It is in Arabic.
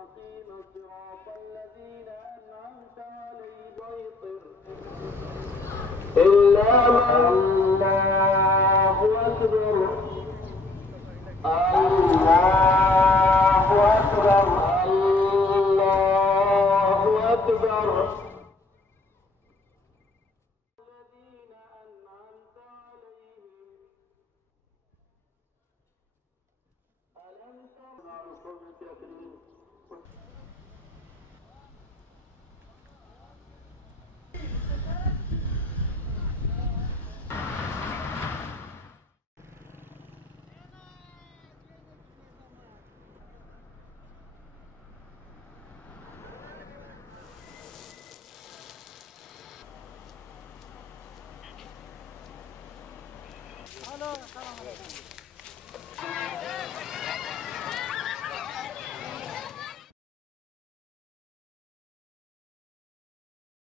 المستقيم صراط الذين أنعمت عليهم غير إلا من الله أكبر الله أكبر الله أكبر الذين أنعمت عليهم ألم تر مع القوم الكافرين الو السلام عليكم.